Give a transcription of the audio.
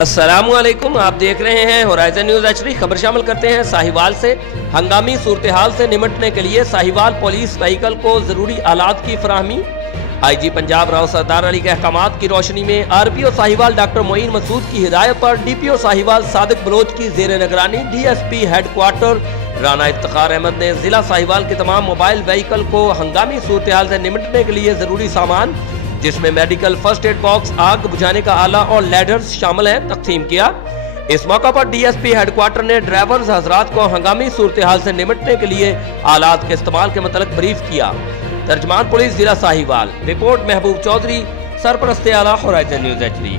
अस्सलामुअलैकुम, आप देख रहे हैं होराइजन न्यूज़ HD। खबर शामिल करते हैं साहिवाल से। हंगामी सूरत हाल से निमटने के लिए साहिवाल पुलिस व्हीकल को जरूरी आलात की फराहमी। IG पंजाब राव सरदार अली के अहकामात की रोशनी में RPO साहिवाल डॉक्टर मोइन मसूद की हिदायत पर DPO साहिवाल सादिक बलोच की जेर निगरानी DSP हेडक्वार्टर राना इफ्तिखार अहमद ने जिला साहिवाल के तमाम मोबाइल व्हीकल को हंगामी सूरत हाल से निमटने के लिए जरूरी सामान, जिसमें मेडिकल फर्स्ट एड बॉक्स, आग बुझाने का आला और लैडर्स शामिल हैं, तकसीम किया। इस मौका पर DSP हेडक्वार्टर ने ड्राइवर्स हजरात को हंगामी सूरत हाल से निमटने के लिए आलात के इस्तेमाल के मतलब ब्रीफ किया। तर्जमान पुलिस जिला साहिवाल। रिपोर्ट महबूब चौधरी, सरपरस्ते आला, होराइजन न्यूज़ HD।